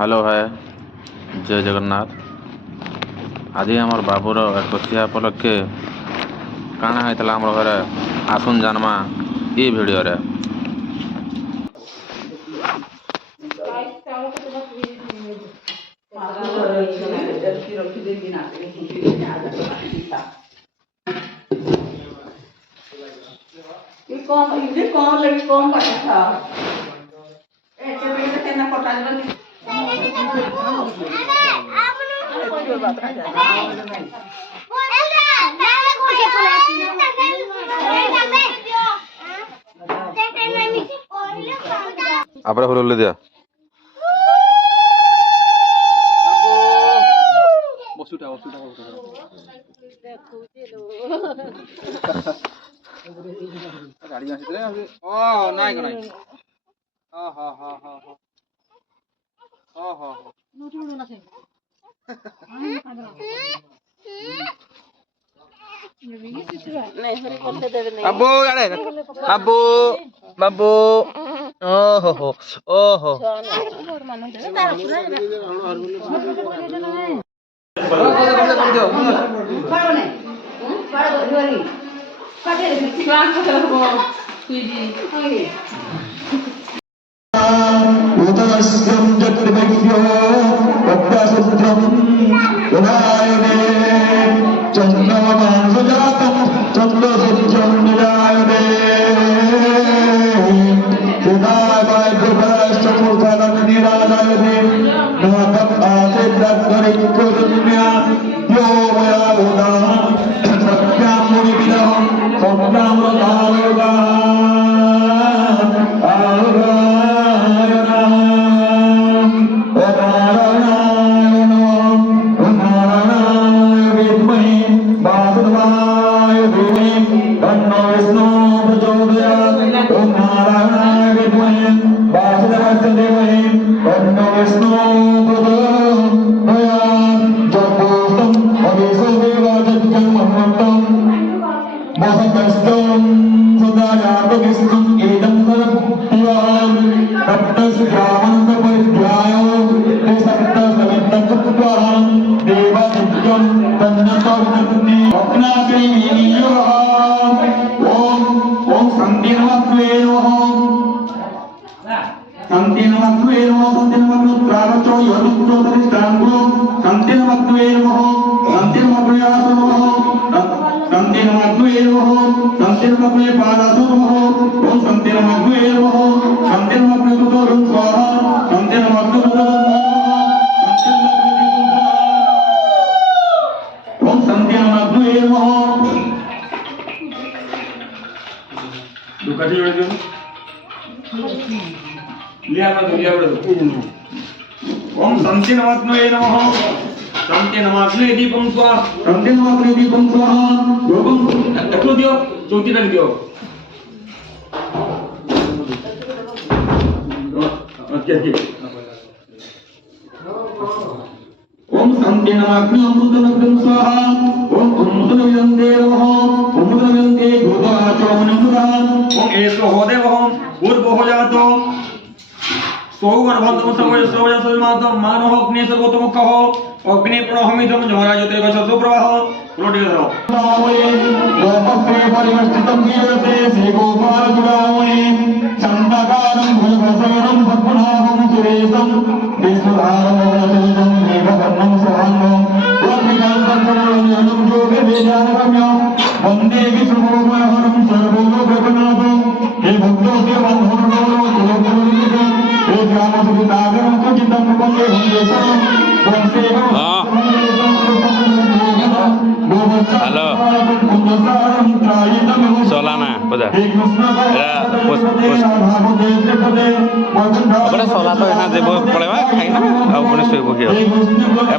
Hello है जय जगन्नाथ। आज आमर बाबूर एकसिया उपलक्षे काଣା ହେଇଥିଲା ଆମର ଘରେ ଆସୁନ ଜାନମା ଏ ଭିଡ଼ିଓରେ। après হলো দিয়া বসুটা গাড়ি আসিলে ও নাই কোনাই ও হ হ হ হ হ নোটি বড় না সেই अबू अरे अबू बाबू ओहो ओहो ओम शांति नमात्मये नमः शांति नमात्मये दीपं स्वाहा शांति नमात्मये दीपं स्वाहा योगम एकलो दियो चौथी तक दियो ओके ओम शांति नमात्मये अमृतम स्वाहा ओम अमृतम देवः अमृतम देव भूतवाचो मनमुदा ओम एतो होदेवः पूर्वो जातो सोगर्भन्तम समय सोय सलमात मानव अग्नि सर्वोत्तम कहो अग्नि प्रणहमितम जमराजते गच्छतो प्रवाह रोटी करो लोकस्ते परिवर्तितं कीर्ते श्री गोपाल जुडामणि चंदकारं भुजभसवनं सत्पुनाभं सुरेशं विष्णुधारं मेघवर्णं सुहांगं गोपिकान्तं करुणं योगे वेदानगम्यं वन्दे विष्णुभोगहरं सर्वलोकनाथं हे भक्तोऽस्य बन्धुर्गो हेलो सोलाना बोझा अपने सोला तो यहाँ देव पड़ेगा खाइना और पुणे शुभ की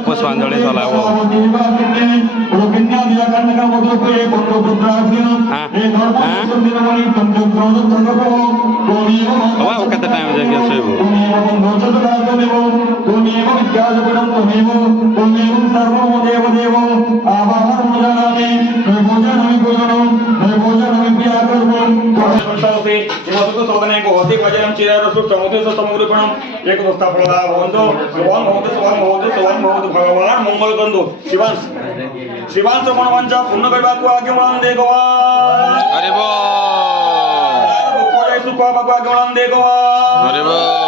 पुष्पांजलि सोला वो हाँ केते टाइम जाके शुभ भजनं चिररसु चमोदेश समग्रपणम एक दोस्ता फलदा भवन्तु भगवान भगवते भगवान मंगल कंदो शिवान समणवांचा पूर्ण करबाकू आगे म्हणून दे भगवान हरि बोल दुःख सुख बाकू आगे म्हणून दे भगवान हरि बोल